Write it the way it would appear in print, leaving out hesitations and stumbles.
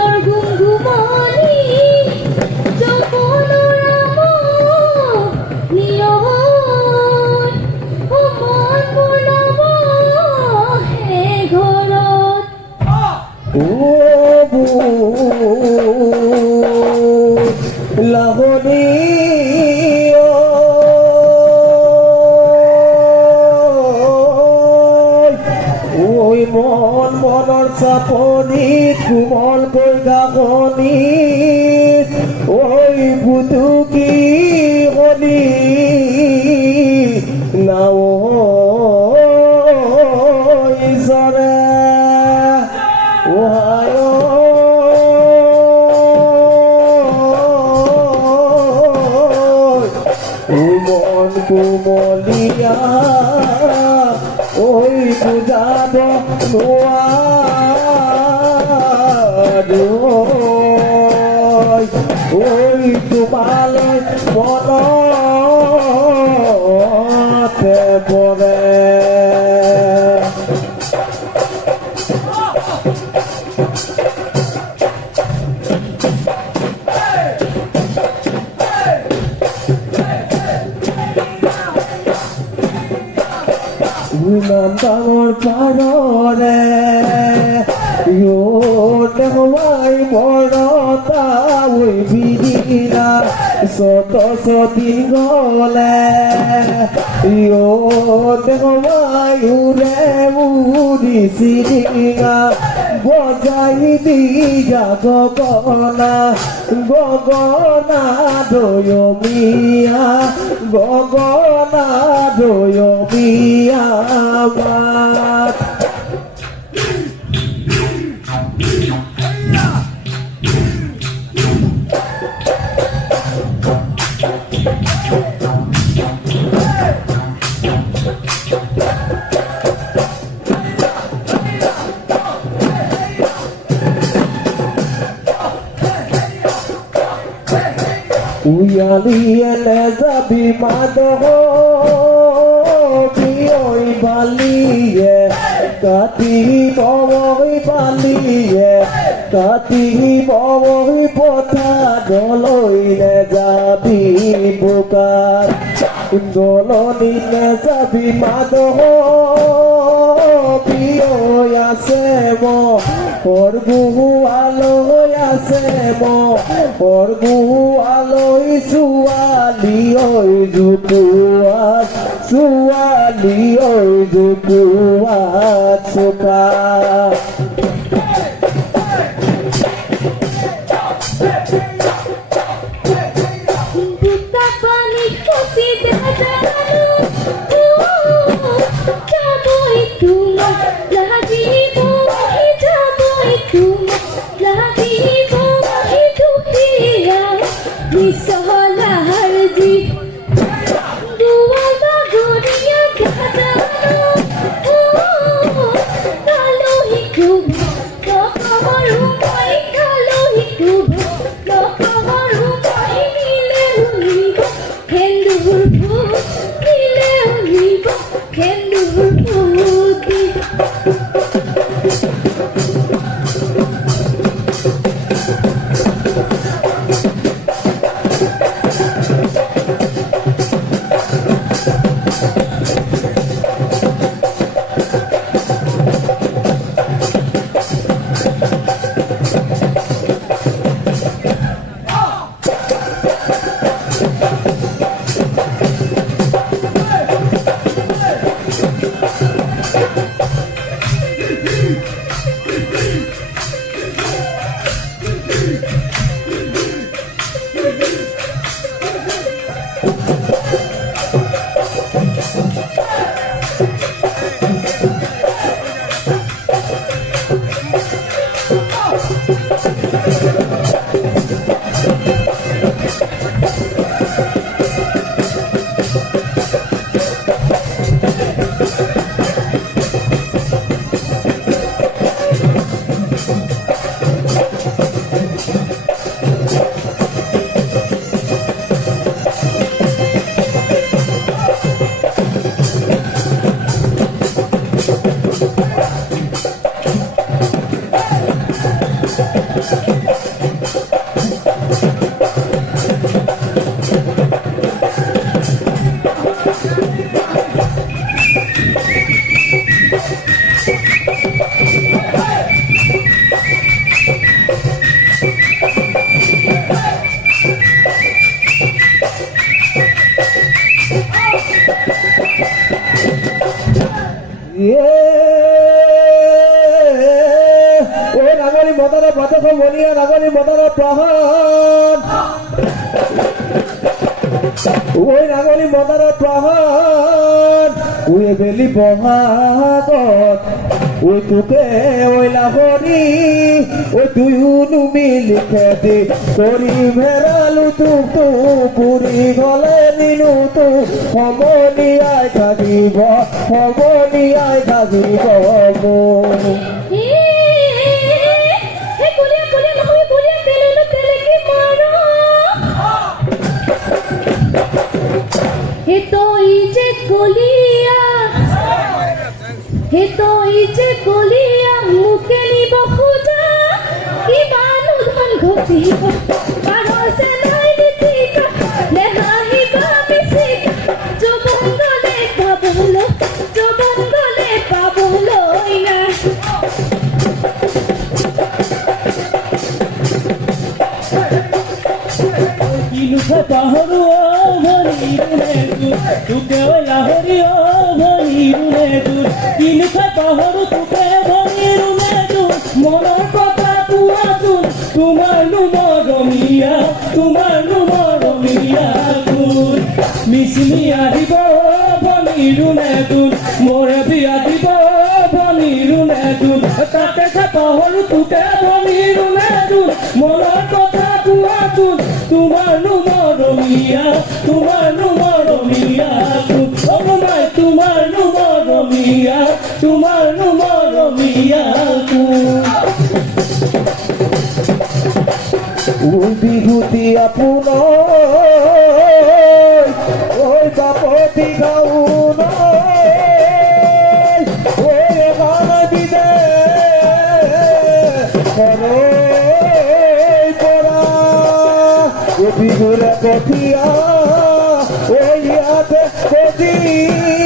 ফুলৰ গুমগুমনি যৌৱনৰ নিয়ন মন বনাব হে ঘৰত লাহনী মন মনৰ চাপনি কোমলকৈ গাখনি ঐ বুটুকি কলি নাও ঈশ্বৰে মন কোমলীয়া ঐ বুজাব নোৱাৰো ঐ তোমালৈ মনতে পৰে ইমান ডাঙৰ পাৰৰে দেখাই মৰতা ঐ বিদিনা চত দিন গলে দেখাই উৰে উৰি চিৰিঙা বজাই দিয়া গগনা গগনা দয়মীয়া গগনা দয়মীয়া মাত উয়ালিয়েলে যাবি মাদহ বিয়ৈ বালিয়ে কাটিব বালিয়ে কাটিব পথাৰলৈ যাবি বোকাত দলনিলে যাবি মাদহ বিয়ৈ আছে সৰগুৱালৈ আছে সৰগুৱালৈ ছোৱালী ঐ জুপুৱাত ছোৱালী ঐ জুপুৱাত চোকা Thank you. প্ৰহণ ঐ নাঙলী মদাৰৰ প্ৰহণ ঐ বেলি বহাগত ঐ তোকে ঐ লাহৰি ঐ দুয়ো মিলি খেতি কৰি ভেৰালো তোক পুৰি গলে নিনো তোক সমনীয়াই থাকিব মোক কলিয়া কলিয়া নহয় কলিয়া তেলে তেলেকি মাৰো হে তই যে কলিয়া মোকে নিব খোজা কিমান উদ্ভন ঘটিব পাৰছে নাই নীতিকা নে হাঁহিবা মিছিকা যৌৱন গলে পাবলৈ না কিনুখে পাহৰো ভনিৰুনে তোকে লাহৰি ভনিৰুনে কিনুখে পাহৰো তোকে ভনিৰুনে মনৰ কথা কোৱাচোন তোমাৰনো মৰমীয়া মিচিমি আহিব ভনিৰুনে মোৰে বিয়া দিব ভনিৰুনে তাতে পাহৰো তোকে ভনিৰুনে মনৰ কথা কোৱাচোন তোমাৰনো মৰমীয়া অবনাই তোমাৰনো মৰমীয়া বিভূতি আপোনাৰ ঐ বাপতি গাউন ঐ গান বিদে পৰা বিহুৰে কঠিয়া ঐ ইয়াতে কঠি